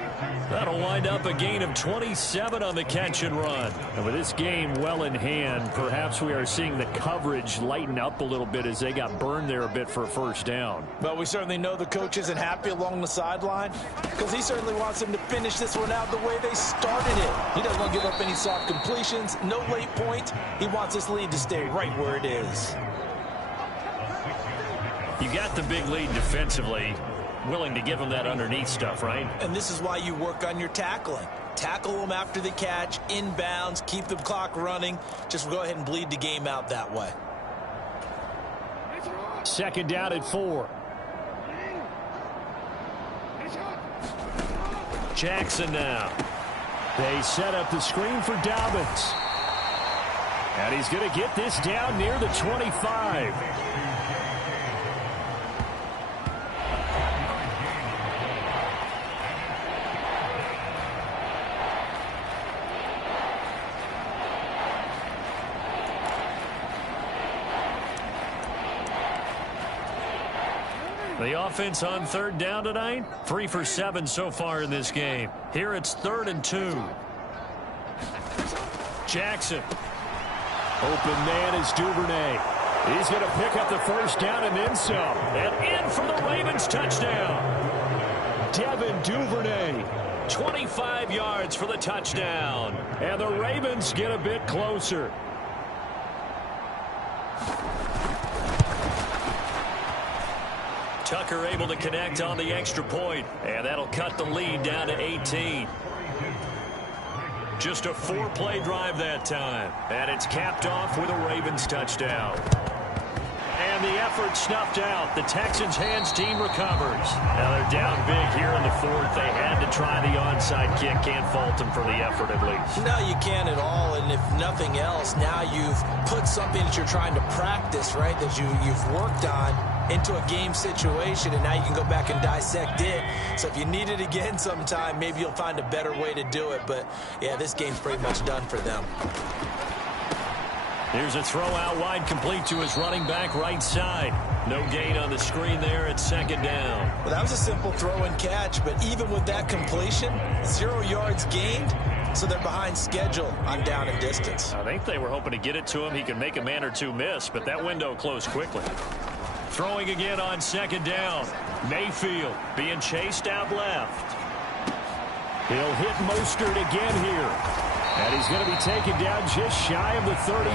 That'll wind up a gain of 27 on the catch and run. And with this game well in hand, perhaps we are seeing the coverage lighten up a little bit as they got burned there a bit for a 1st down. But we certainly know the coach isn't happy along the sideline because he certainly wants them to finish this one out the way they started it. He doesn't want to give up any soft completions, no late points. He wants this lead to stay right where it is. You got the big lead defensively, willing to give them that underneath stuff, right? And this is why you work on your tackling. Tackle them after the catch, inbounds, keep the clock running. Just go ahead and bleed the game out that way. 2nd down at 4. Jackson now. They set up the screen for Dobbins. And he's going to get this down near the 25. The offense on third down tonight, 3 for 7 so far in this game. Here it's 3rd and 2. Jackson. Open man is Duvernay. He's going to pick up the first down and then some. And in for the Ravens touchdown. Devin Duvernay. 25 yards for the touchdown. And the Ravens get a bit closer. Tucker able to connect on the extra point, and that'll cut the lead down to 18. Just a 4-play drive that time, and it's capped off with a Ravens touchdown. And the effort snuffed out. The Texans' hands team recovers. Now they're down big here in the 4th. They had to try the onside kick. Can't fault them for the effort at least. No, you can't at all. And if nothing else, now you've put something that you're trying to practice, right, that you've worked on into a game situation, and now you can go back and dissect it. So if you need it again sometime, maybe you'll find a better way to do it. But, yeah, this game's pretty much done for them. Here's a throw out wide, complete to his running back right side. No gain on the screen there at 2nd down. Well, that was a simple throw and catch, but even with that completion, 0 yards gained, so they're behind schedule on down and distance. I think they were hoping to get it to him. He could make a man or two miss, but that window closed quickly. Throwing again on 2nd down. Mayfield being chased out left. He'll hit Mostert again here. And he's going to be taken down just shy of the 35.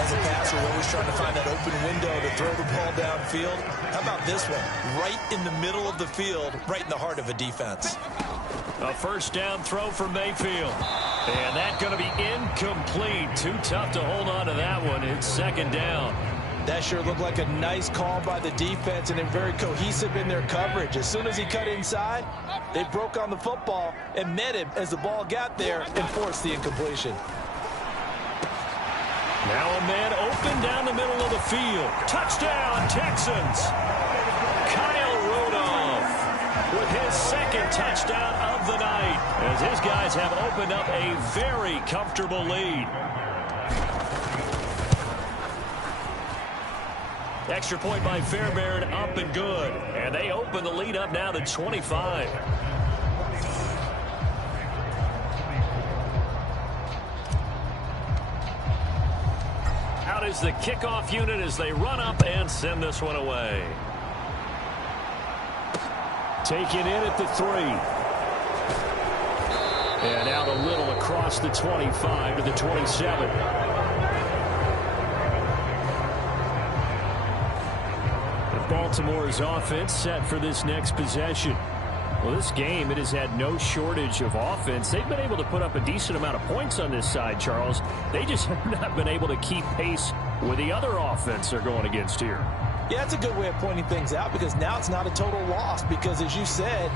As a passer, we're always trying to find that open window to throw the ball downfield. How about this one? Right in the middle of the field, right in the heart of a defense. A first down throw for Mayfield. And that's going to be incomplete. Too tough to hold on to that one. It's 2nd down. That sure looked like a nice call by the defense, and they're very cohesive in their coverage. As soon as he cut inside, they broke on the football and met him as the ball got there and forced the incompletion. Now a man open down the middle of the field. Touchdown, Texans. Kyle Rudolph with his 2nd touchdown of the night, as his guys have opened up a very comfortable lead. Extra point by Fairbairn, up and good. And they open the lead up now to 25. Out is the kickoff unit as they run up and send this one away. Taken in at the 3. And out a little across the 25 to the 27. Baltimore's offense set for this next possession. Well, this game, it has had no shortage of offense. They've been able to put up a decent amount of points on this side, Charles. They just have not been able to keep pace with the other offense they're going against here. Yeah, that's a good way of pointing things out, because now it's not a total loss, because as you said,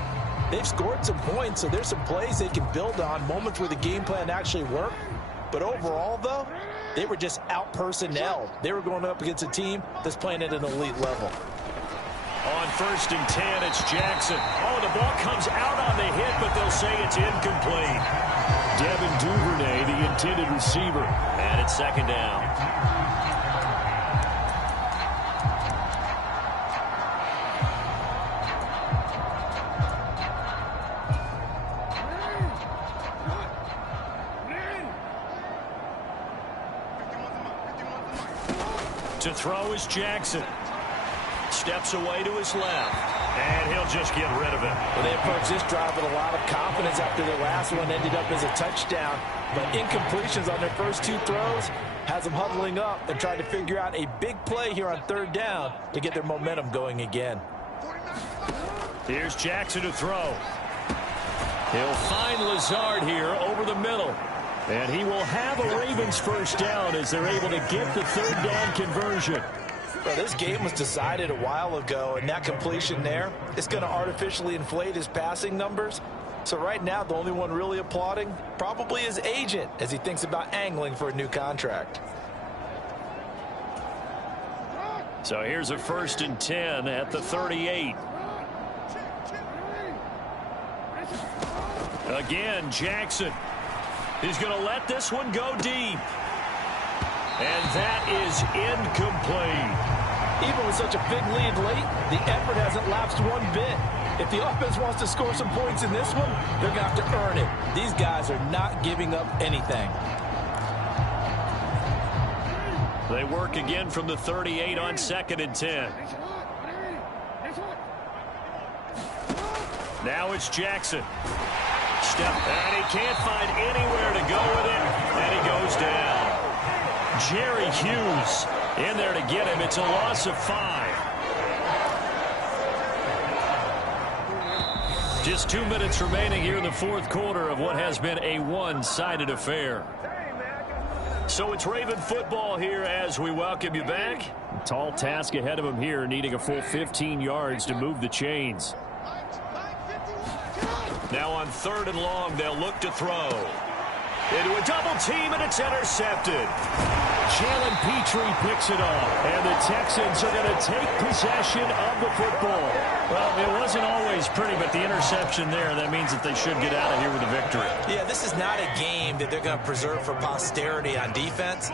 they've scored some points, so there's some plays they can build on, moments where the game plan actually worked. But overall, though, they were just out-personnelled. They were going up against a team that's playing at an elite level. On 1st and 10, it's Jackson. Oh, the ball comes out on the hit, but they'll say it's incomplete. Devin Duvernay, the intended receiver. And it's 2nd down. To throw is Jackson. Steps away to his left, and he'll just get rid of it. Well, they approached this drive with a lot of confidence after the last one ended up as a touchdown. But incompletions on their first 2 throws has them huddling up and trying to figure out a big play here on 3rd down to get their momentum going again. Here's Jackson to throw. He'll find Lazard here over the middle. And he will have a Ravens first down as they're able to get the 3rd down conversion. Well, this game was decided a while ago, and that completion there is going to artificially inflate his passing numbers. So right now, the only one really applauding probably his agent as he thinks about angling for a new contract. So here's a 1st and 10 at the 38. Again, Jackson. He's going to let this one go deep. And that is incomplete. Even with such a big lead late, the effort hasn't lapsed one bit. If the offense wants to score some points in this one, they're going to have to earn it. These guys are not giving up anything. They work again from the 38 on 2nd and 10. Now it's Jackson. And he can't find anywhere to go with it, and he goes down. Jerry Hughes in there to get him. It's a loss of 5. Just 2 minutes remaining here in the 4th quarter of what has been a one-sided affair. So it's Raven football here as we welcome you back. A tall task ahead of him here, needing a full 15 yards to move the chains. Now on 3rd and long, they'll look to throw. Into a double team, and it's intercepted. Jalen Petrie picks it off, and the Texans are going to take possession of the football. Well, it wasn't always pretty, but the interception there, that means that they should get out of here with a victory. Yeah, this is not a game that they're going to preserve for posterity on defense,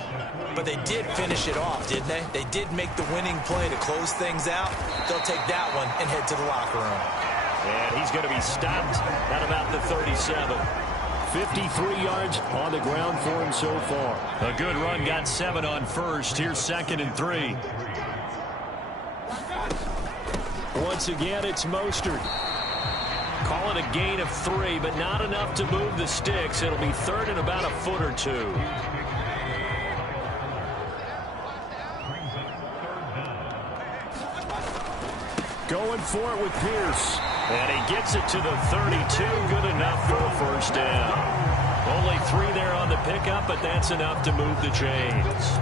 but they did finish it off, didn't they? They did make the winning play to close things out. They'll take that one and head to the locker room. And he's going to be stopped at about the 37. 53 yards on the ground for him so far. A good run, got 7 on 1st. Here's 2nd and 3. Once again, it's Mostert. Call it a gain of 3, but not enough to move the sticks. It'll be 3rd and about a foot or 2. Going for it with Pierce. And he gets it to the 32. Good enough for a 1st down. Only 3 there on the pickup, but that's enough to move the chains.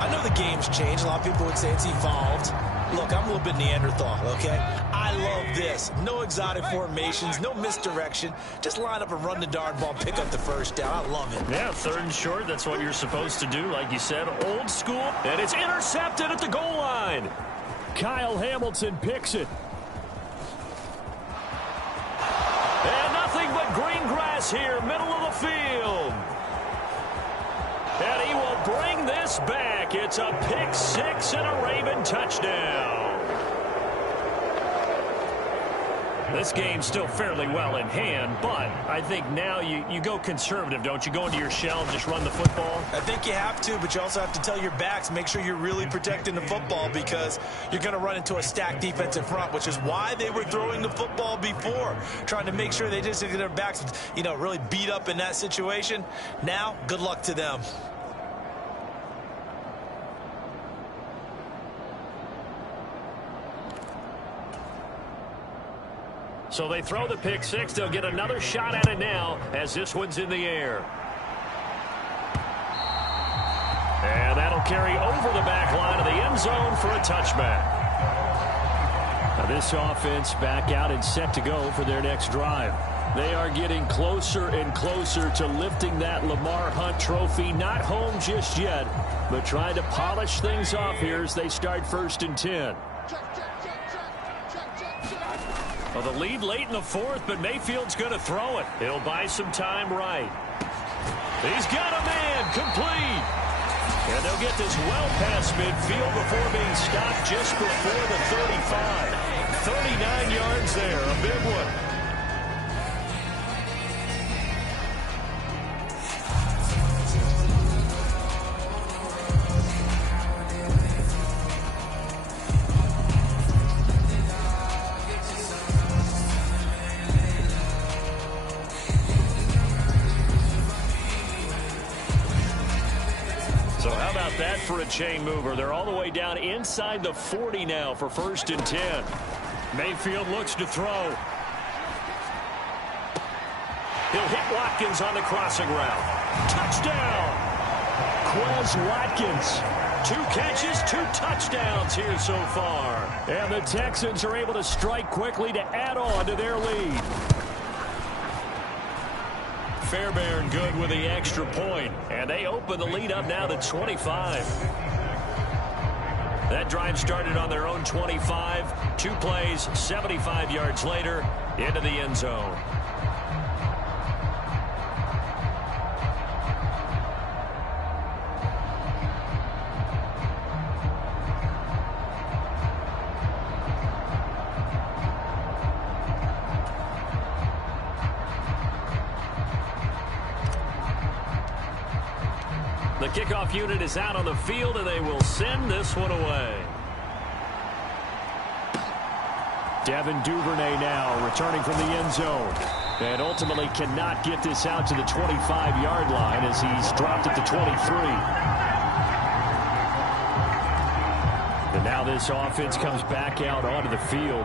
I know the game's changed. A lot of people would say it's evolved. Look, I'm a little bit Neanderthal, okay? I love this. No exotic formations, no misdirection. Just line up and run the darn ball, pick up the 1st down. I love it. Yeah, 3rd and short, that's what you're supposed to do, like you said. Old school, and it's intercepted at the goal line. Kyle Hamilton picks it. And nothing but green grass here, middle of the field. And he will bring this back. It's a pick 6 and a Raven touchdown. This game's still fairly well in hand, but I think now you go conservative, don't you? Go into your shell and just run the football? I think you have to, but you also have to tell your backs, make sure you're really protecting the football because you're going to run into a stacked defensive front, which is why they were throwing the football before, trying to make sure they just get their backs, really beat up in that situation. Now, good luck to them. So they throw the pick 6. They'll get another shot at it now as this one's in the air. And that'll carry over the back line of the end zone for a touchback. Now this offense back out and set to go for their next drive. They are getting closer and closer to lifting that Lamar Hunt trophy. Not home just yet, but trying to polish things off here as they start 1st and 10. Well, the lead late in the 4th, but Mayfield's going to throw it. He'll buy some time right. He's got a man, complete. And they'll get this well past midfield before being stopped just before the 35. 39 yards there, a big one. That for a chain mover. They're all the way down inside the 40 now for 1st and 10. Mayfield looks to throw. He'll hit Watkins on the crossing route. Touchdown! Quez Watkins. 2 catches, 2 touchdowns here so far. And the Texans are able to strike quickly to add on to their lead. Fairbairn good with the extra point. And they open the lead up now to 25. That drive started on their own 25. 2 plays, 75 yards later, into the end zone. The kickoff unit is out on the field, and they will send this one away. Devin Duvernay now returning from the end zone. And ultimately cannot get this out to the 25-yard line as he's dropped at the 23. And now this offense comes back out onto the field.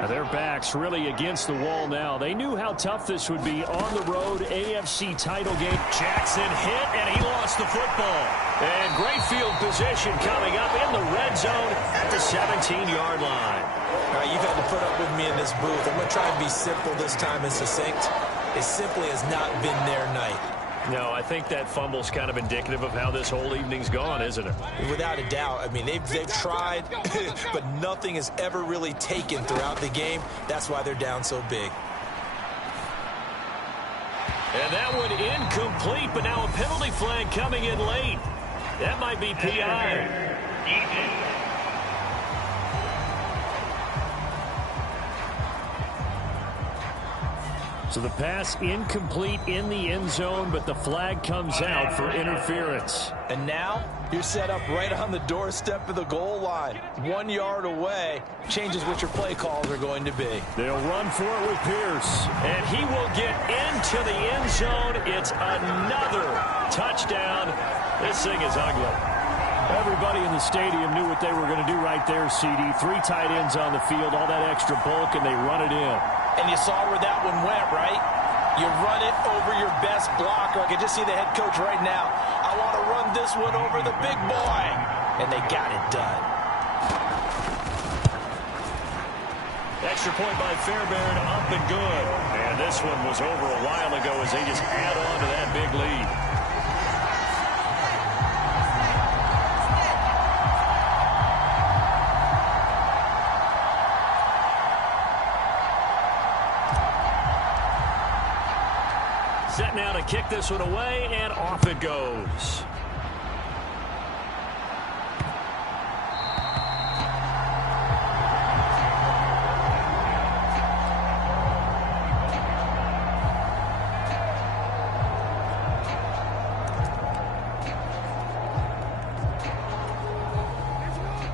Now their backs really against the wall now. They knew how tough this would be on the road, AFC title game. Jackson hit, and he lost the football. And great field position coming up in the red zone at the 17-yard line. All right, you've had to put up with me in this booth. I'm going to try and be simple this time and succinct. It simply has not been their night. No, I think that fumble's kind of indicative of how this whole evening's gone, isn't it? Without a doubt. I mean, they've tried, but nothing has ever really taken throughout the game. That's why they're down so big. And that one incomplete, but now a penalty flag coming in late. That might be PI. So the pass incomplete in the end zone, but the flag comes out for interference. And now you're set up right on the doorstep of the goal line. 1 yard away changes what your play calls are going to be. They'll run for it with Pierce. And he will get into the end zone. It's another touchdown. This thing is ugly. Everybody in the stadium knew what they were going to do right there, CD. 3 tight ends on the field, all that extra bulk, and they run it in. And you saw where that one went, right? You run it over your best blocker. I can just see the head coach right now. I want to run this one over the big boy. And they got it done. Extra point by Fairbairn, up and good. And this one was over a while ago as they just add on to that big lead. Set now to kick this one away, and off it goes.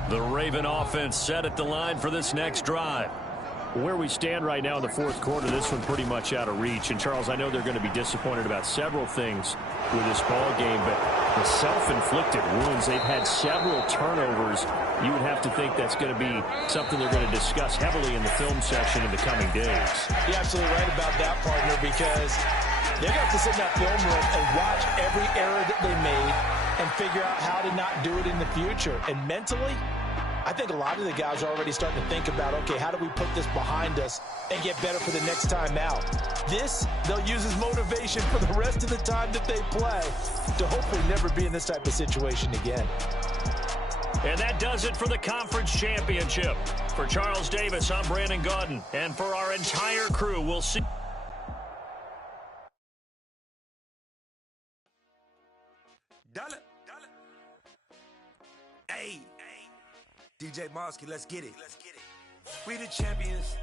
The Raven offense set at the line for this next drive. Where we stand right now in the fourth quarter, this one pretty much out of reach. And, Charles, I know they're going to be disappointed about several things with this ball game, but the self-inflicted wounds, they've had several turnovers. You would have to think that's going to be something they're going to discuss heavily in the film section in the coming days. You're absolutely right about that, partner, because they're going to have to sit in that film room and watch every error that they made and figure out how to not do it in the future. And mentally, I think a lot of the guys are already starting to think about, okay, how do we put this behind us and get better for the next time out? This, they'll use as motivation for the rest of the time that they play to hopefully never be in this type of situation again. And that does it for the conference championship. For Charles Davis, I'm Brandon Gaudin. And for our entire crew, we'll see. Hey, DJ Mosky, let's get it. We the champions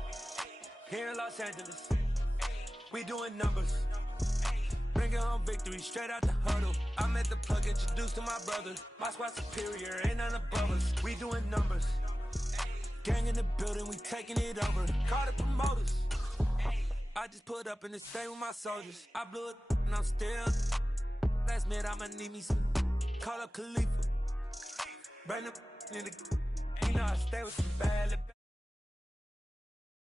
here in Los Angeles. We doing numbers. Bringing home victory straight out the huddle. I'm at the plug, introduced to my brothers. My squad superior, ain't none above us. We doing numbers. Gang in the building, we taking it over. Call the promoters. I just put up in the state with my soldiers. I blew it and I'm still. Last minute, I'ma need me some. Call up Khalifa. Bring the in the. You know I stay with some bad.